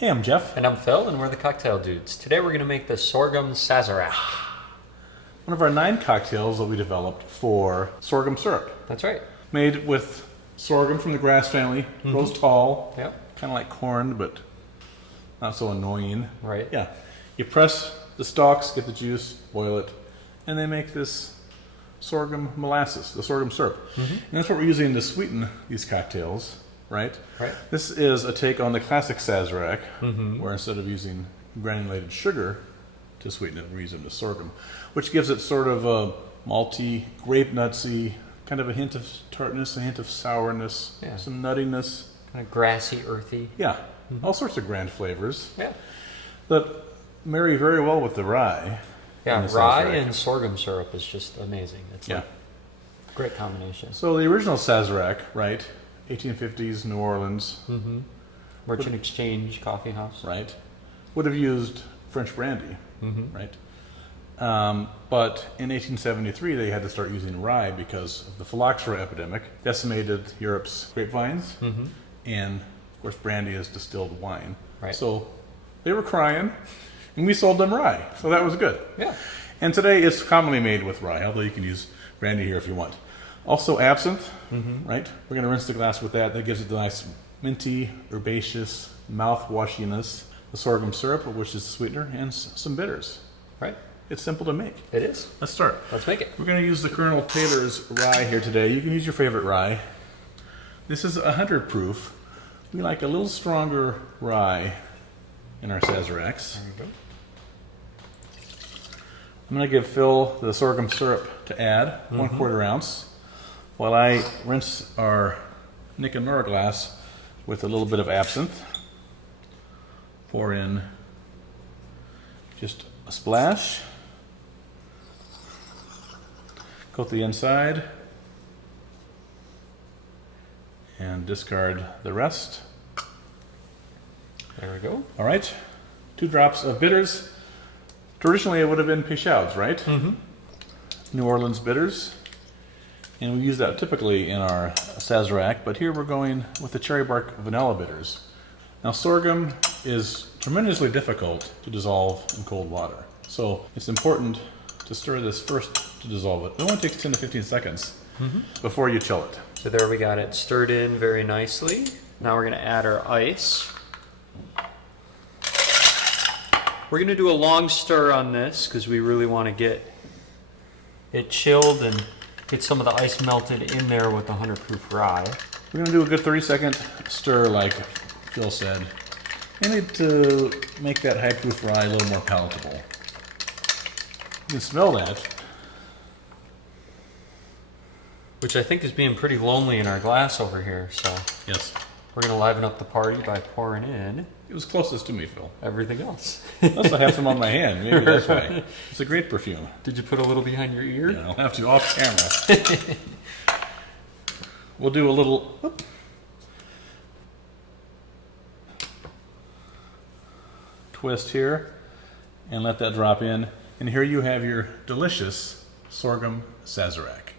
Hey, I'm Jeff. And I'm Phil, and we're the Cocktail Dudes. Today we're going to make the Sorghum Sazerac. One of our 9 cocktails that we developed for sorghum syrup. That's right. Made with sorghum from the grass family. Grows tall. Yep. Kind of like corn, but not so annoying. Right. Yeah. You press the stalks, get the juice, boil it, and they make this sorghum molasses, the sorghum syrup. And that's what we're using to sweeten these cocktails, right? Right. This is a take on the classic Sazerac, where instead of using granulated sugar to sweeten it, we're using the sorghum, which gives it sort of a malty, grape-nutsy, kind of a hint of tartness, a hint of sourness, some nuttiness. Kind of grassy, earthy. Yeah, all sorts of grand flavors Yeah. that marry very well with the rye. Yeah, in the rye Sazerac. and sorghum syrup is just amazing. It's like a great combination. So the original Sazerac, right, 1850s New Orleans, Merchant Exchange Coffee House. right, would have used French brandy, right? But in 1873 they had to start using rye because of the phylloxera epidemic decimated Europe's grapevines, and of course brandy is distilled wine. Right. So they were crying, and we sold them rye, so that was good. Yeah. And today it's commonly made with rye, although you can use brandy here if you want. Also absinthe, right? We're going to rinse the glass with that. That gives it the nice minty, herbaceous, mouth-washiness. The sorghum syrup, which is the sweetener, and some bitters. Right. It's simple to make. It is. Let's start. Let's make it. We're going to use the Colonel Taylor's rye here today. You can use your favorite rye. This is 100 proof. We like a little stronger rye in our Sazeracs. There we go. I'm going to give Phil the sorghum syrup to add, 1/4 ounce, while I rinse our Nick and Nora glass with a little bit of absinthe. Pour in just a splash. Coat the inside. And discard the rest. There we go. All right. 2 drops of bitters. Traditionally, it would have been Peychaud's, right? New Orleans bitters. And we use that typically in our Sazerac, but here we're going with the cherry bark vanilla bitters. Now, sorghum is tremendously difficult to dissolve in cold water. So it's important to stir this first to dissolve it. It only takes 10 to 15 seconds before you chill it. So there we got it stirred in very nicely. Now we're going to add our ice. We're going to do a long stir on this because we really want to get it chilled and get some of the ice melted in there with the 100 proof rye. We're going to do a good 30-second stir like Phil said. We need to make that high proof rye a little more palatable. You can smell that. Which I think is being pretty lonely in our glass over here, so Yes. we're going to liven up the party by pouring in It was closest to me, Phil. everything else. Plus I have some on my hand. Maybe that's why. It's a great perfume. Did you put a little behind your ear? Yeah, I'll have to off camera. We'll do a little twist here and let that drop in. And here you have your delicious sorghum Sazerac.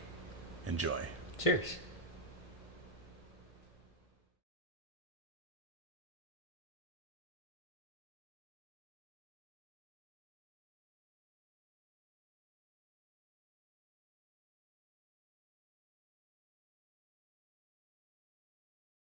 Enjoy. Cheers.